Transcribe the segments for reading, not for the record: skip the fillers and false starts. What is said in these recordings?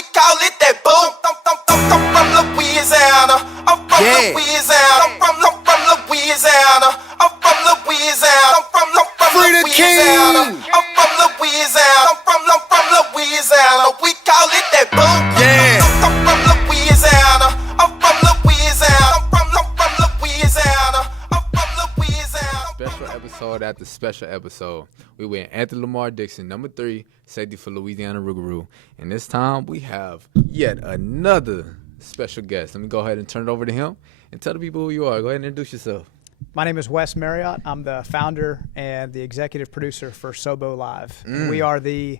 we call it that boom. I'm from Louisiana. I'm from Louisiana. I'm from Louisiana. I'm from Louisiana. I'm from Louisiana. I'm from Louisiana. I'm from Louisiana. We call it that boom. I'm from Louisiana. I'm from Louisiana. I'm from Louisiana. I'm from Louisiana. Special episode after special episode. We went Anthony Lamar Dixon, number 3, safety for Louisiana Roux. And this time we have yet another special guest. Let me go ahead and turn it over to him and tell the people who you are. Go ahead and introduce yourself. My name is Wes Marriott. I'm the founder and the executive producer for SOBO.Live. We are the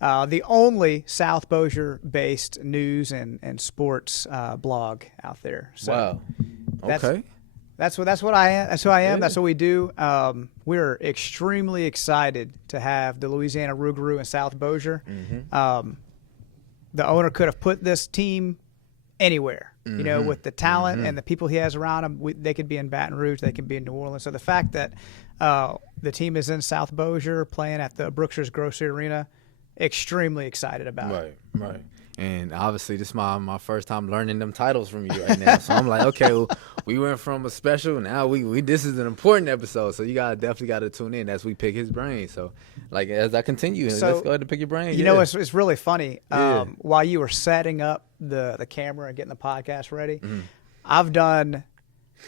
only South Bossier-based news and sports blog out there. So wow. Okay. That's what I am. That's who I am. Yeah. That's what we do. We're extremely excited to have the Louisiana Roux in South Bossier. The owner could have put this team anywhere, you know, with the talent and the people he has around him. They could be in Baton Rouge, they could be in New Orleans. So the fact that the team is in South Bossier playing at the Brookshire's Grocery Arena, extremely excited about it. Right. And obviously, this is my first time learning them titles from you right now. So I'm like, okay, well, we went from a special, now we this is an important episode. So you definitely got to tune in as we pick his brain. So, like, as I continue, let's go ahead and pick your brain. You know, it's really funny. While you were setting up the camera and getting the podcast ready, I've done,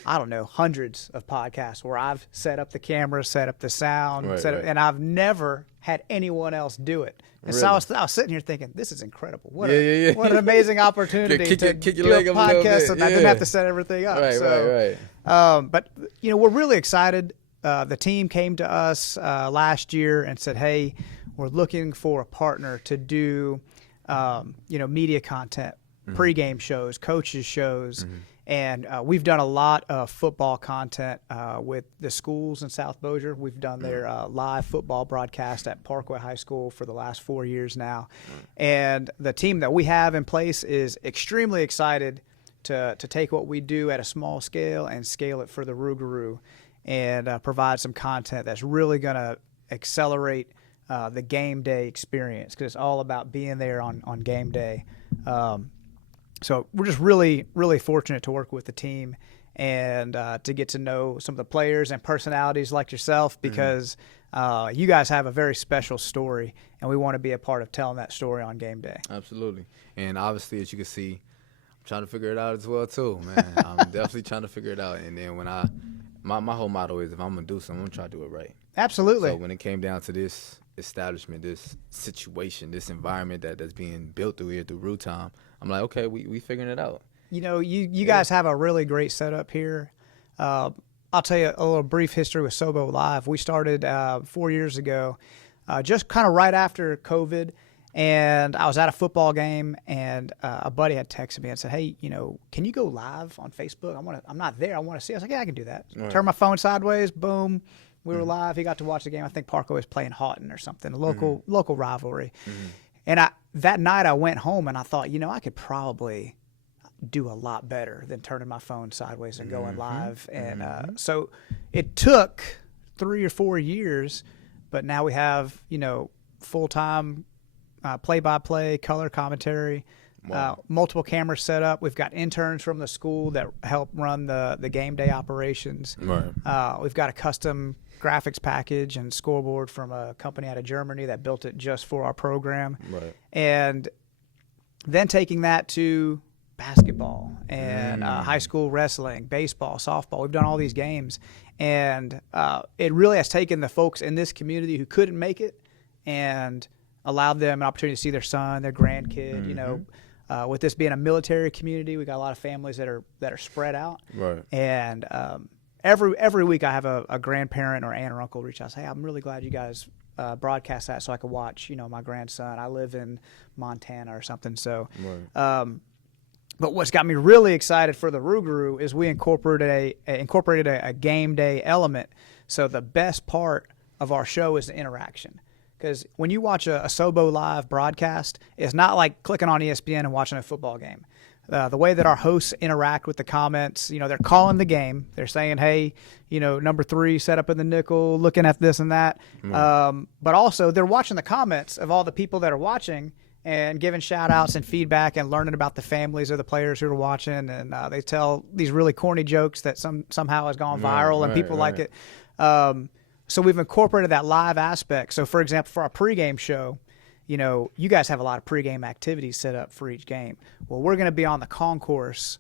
I don't know, hundreds of podcasts where I've set up the camera, set up the sound, and I've never had anyone else do it. And so I was sitting here thinking, this is incredible. What an amazing opportunity to kick your do leg a up a little podcast bit. and I didn't have to set everything up. Right. But, you know, we're really excited. The team came to us last year and said, hey, we're looking for a partner to do, you know, media content, pregame shows, coaches shows. And we've done a lot of football content with the schools in South Bossier. We've done their live football broadcast at Parkway High School for the last 4 years now. And the team that we have in place is extremely excited to take what we do at a small scale and scale it for the Roux and provide some content that's really going to accelerate the game day experience, because it's all about being there on game day. So we're just really, really fortunate to work with the team and to get to know some of the players and personalities like yourself, because you guys have a very special story, and we want to be a part of telling that story on game day. Absolutely. And obviously, as you can see, I'm trying to figure it out as well, too, man. I'm definitely trying to figure it out. And then when my whole motto is, if I'm going to do something, I'm going to try to do it right. Absolutely. So when it came down to this establishment, this situation, this environment that's being built through here through Roux time, I'm like, okay, we figuring it out. You know, you guys have a really great setup here. I'll tell you a little brief history with SOBO.Live. We started 4 years ago, just kind of right after COVID, and I was at a football game, and a buddy had texted me and said, hey, you know, can you go live on Facebook? I'm not there. I want to see. I was like, yeah, I can do that. So turn my phone sideways, boom. We were live. He got to watch the game. I think Parkway was playing Houghton or something, a local rivalry. And that night I went home and I thought, you know, I could probably do a lot better than turning my phone sideways and going live. And so it took 3 or 4 years, but now we have, you know, full-time play-by-play, color commentary, multiple cameras set up. We've got interns from the school that help run the game day operations. We've got a custom graphics package and scoreboard from a company out of Germany that built it just for our program. And then taking that to basketball and high school wrestling, baseball, softball. We've done all these games. And it really has taken the folks in this community who couldn't make it and allowed them an opportunity to see their son, their grandkid. You know, with this being a military community, we got a lot of families that are spread out. And every week I have a grandparent or aunt or uncle reach out and say, hey, I'm really glad you guys broadcast that so I could watch, you know, my grandson. I live in Montana or something. So, but what's got me really excited for the Roux is we incorporated a game day element. So the best part of our show is the interaction. Because when you watch a SOBO.Live broadcast, it's not like clicking on ESPN and watching a football game. The way that our hosts interact with the comments, you know, they're calling the game. They're saying, hey, you know, number 3 set up in the nickel, looking at this and that. But also they're watching the comments of all the people that are watching, and giving shout outs and feedback and learning about the families of the players who are watching. And they tell these really corny jokes that somehow has gone viral and people like it. So we've incorporated that live aspect. So, for example, for our pregame show, you guys have a lot of pregame activities set up for each game. Well, we're going to be on the concourse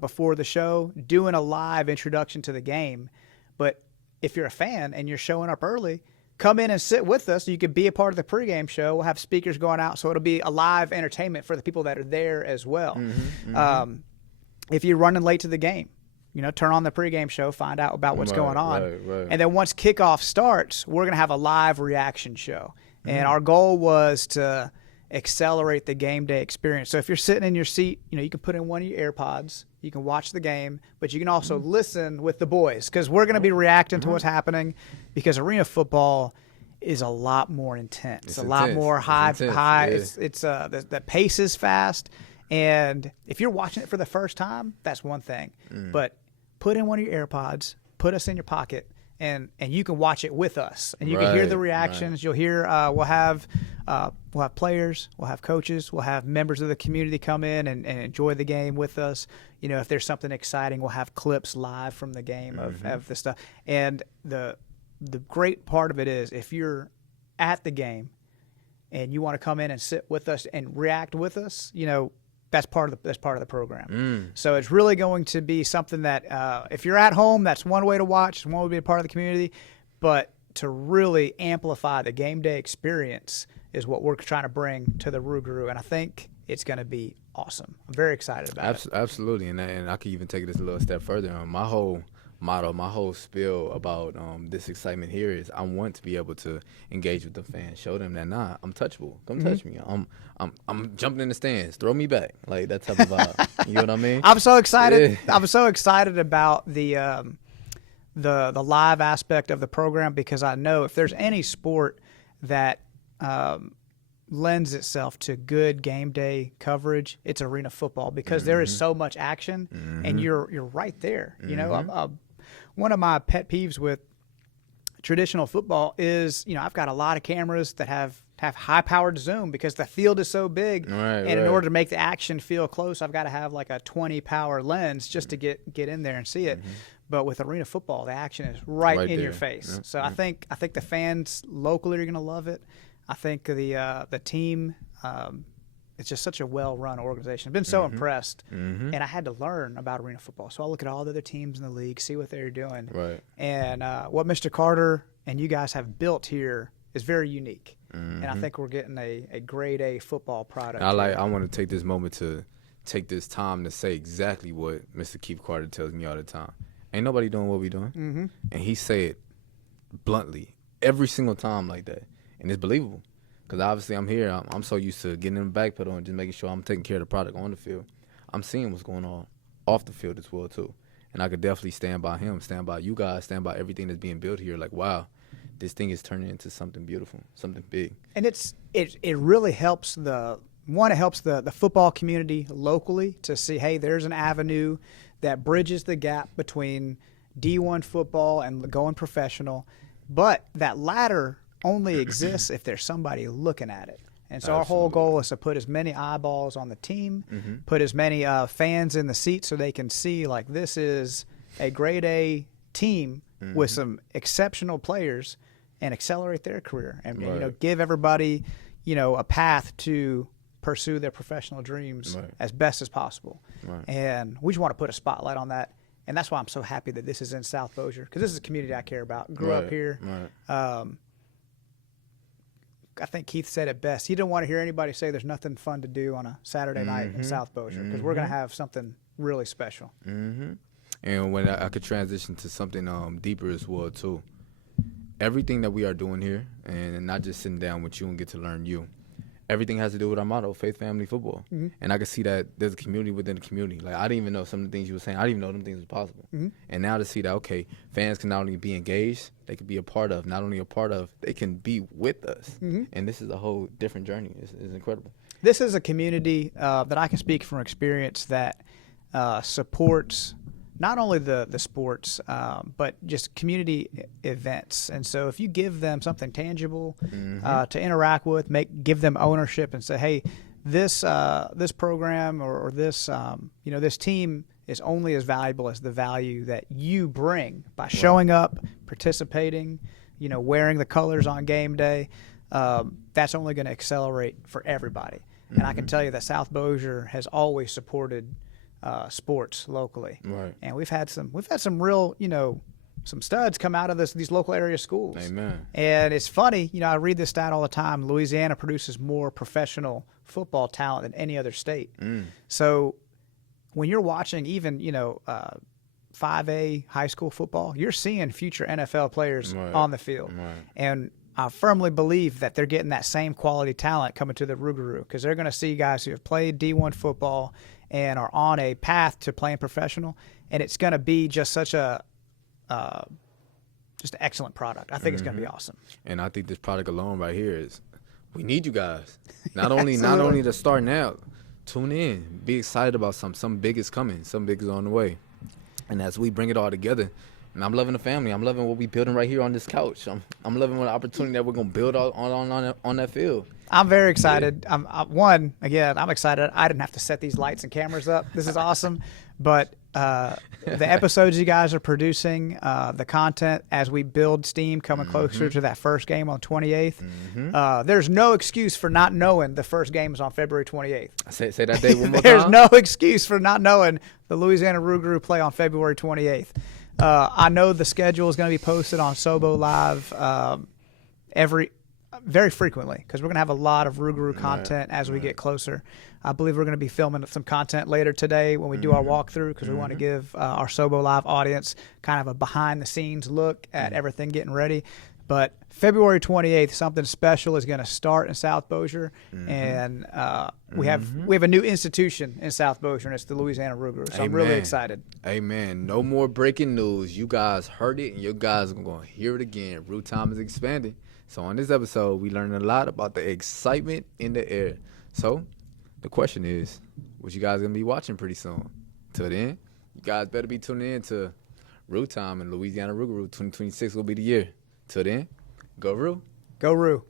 before the show doing a live introduction to the game. But if you're a fan and you're showing up early, come in and sit with us. You could be a part of the pregame show. We'll have speakers going out, so it'll be a live entertainment for the people that are there as well. If you're running late to the game, turn on the pregame show, find out about what's going on. And then once kickoff starts, we're going to have a live reaction show. And our goal was to accelerate the game day experience. So if you're sitting in your seat, you can put in one of your AirPods, you can watch the game, but you can also listen with the boys, because we're going to be reacting to what's happening, because arena football is a lot more intense. It's a lot more high. The pace is fast. And if you're watching it for the first time, that's one thing. But put in one of your AirPods, put us in your pocket, and you can watch it with us, and you can hear the reactions. You'll hear we'll have players, we'll have coaches, we'll have members of the community come in and enjoy the game with us. If there's something exciting, we'll have clips live from the game of the stuff. And the great part of it is, if you're at the game and you want to come in and sit with us and react with us, that's part of the program. So it's really going to be something that if you're at home, that's one way to watch, one way to be a part of the community. But to really amplify the game day experience is what we're trying to bring to the Roux, and I think it's going to be awesome. I'm very excited about it. Absolutely, and I could even take this a little step further. My whole motto, my whole spiel about this excitement here is, I want to be able to engage with the fans, show them that I'm touchable. Come touch me. I'm jumping in the stands. Throw me back, like that type of vibe. You know what I mean? I'm so excited. Yeah. I'm so excited about the live aspect of the program, because I know if there's any sport that lends itself to good game day coverage, it's arena football, because there is so much action and you're right there. One of my pet peeves with traditional football is, I've got a lot of cameras that have high-powered zoom, because the field is so big. In order to make the action feel close, I've got to have like a 20-power lens just to get in there and see it. But with arena football, the action is right in your face. So I think the fans locally are going to love it. I think the team, it's just such a well-run organization. I've been so impressed, and I had to learn about arena football. So I look at all the other teams in the league, see what they're doing. And what Mr. Carter and you guys have built here is very unique. And I think we're getting a grade A football product. I want to take this moment to take this time to say exactly what Mr. Keith Carter tells me all the time. Ain't nobody doing what we doing. And he say it bluntly every single time like that. And it's believable, because obviously I'm here. I'm so used to getting in the back pedal and just making sure I'm taking care of the product on the field. I'm seeing what's going on off the field as well, too. And I could definitely stand by him, stand by you guys, stand by everything that's being built here. Like, wow, this thing is turning into something beautiful, something big. And it really helps it helps the football community locally to see, hey, there's an avenue that bridges the gap between D1 football and going professional. But that ladder only exists if there's somebody looking at it. And so our whole goal is to put as many eyeballs on the team, put as many fans in the seats so they can see, like, this is a grade A team with some exceptional players, and accelerate their career and give everybody a path to pursue their professional dreams as best as possible. And we just want to put a spotlight on that. And that's why I'm so happy that this is in South Bossier, because this is a community I care about. Grew up here. I think Keith said it best. He didn't want to hear anybody say there's nothing fun to do on a Saturday night in South Bossier, because we're going to have something really special. And when I could transition to something deeper as well, too. Everything that we are doing here, and not just sitting down with you and get to learn you, everything has to do with our motto, faith, family, football. And I can see that there's a community within the community. Like, I didn't even know some of the things you were saying. I didn't even know them things was possible. And now to see that, okay, fans can not only be engaged, they can be a part of. Not only a part of, they can be with us. And this is a whole different journey. It's incredible. This is a community that I can speak from experience that supports not only the sports, but just community events. And so if you give them something tangible to interact with, give them ownership and say, hey, this program or this this team is only as valuable as the value that you bring by showing up, participating, wearing the colors on game day. That's only going to accelerate for everybody. And I can tell you that South Bossier has always supported sports locally. Right. And we've had some real, some studs come out of these local area schools. Amen. And it's funny, I read this stat all the time. Louisiana produces more professional football talent than any other state. So when you're watching even, 5A high school football, you're seeing future NFL players on the field. Right. And I firmly believe that they're getting that same quality talent coming to the Roux because they're going to see guys who have played D1 football and are on a path to playing professional, and it's going to be just such a just an excellent product. I think it's going to be awesome. And I think this product alone right here is, we need you guys. Not only to start now, tune in, be excited about something big is coming, something big is on the way. And as we bring it all together, and I'm loving the family. I'm loving what we're building right here on this couch. I'm loving the opportunity that we're going to build on that field. I'm very excited. I'm excited. I didn't have to set these lights and cameras up. This is awesome. But the episodes you guys are producing, the content as we build steam coming closer to that first game on 28th, there's no excuse for not knowing the first game is on February 28th. Say that date one more time. There's no excuse for not knowing the Louisiana Roux play on February 28th. I know the schedule is going to be posted on SOBO.Live very frequently because we're going to have a lot of Roux content as we get closer. I believe we're going to be filming some content later today when we do our walkthrough because we want to give our SOBO.Live audience kind of a behind-the-scenes look at everything getting ready. But February 28th, something special is going to start in South Bossier, and we have a new institution in South Bossier, and it's the Louisiana Roux. So I'm really excited. Amen. No more breaking news. You guys heard it, and you guys are going to hear it again. Roux time is expanding. So on this episode, we learned a lot about the excitement in the air. So the question is, what you guys going to be watching pretty soon? Till then, you guys better be tuning in to Roux time, and Louisiana Roux 2026 will be the year. Till then, go Roux. Go Roux.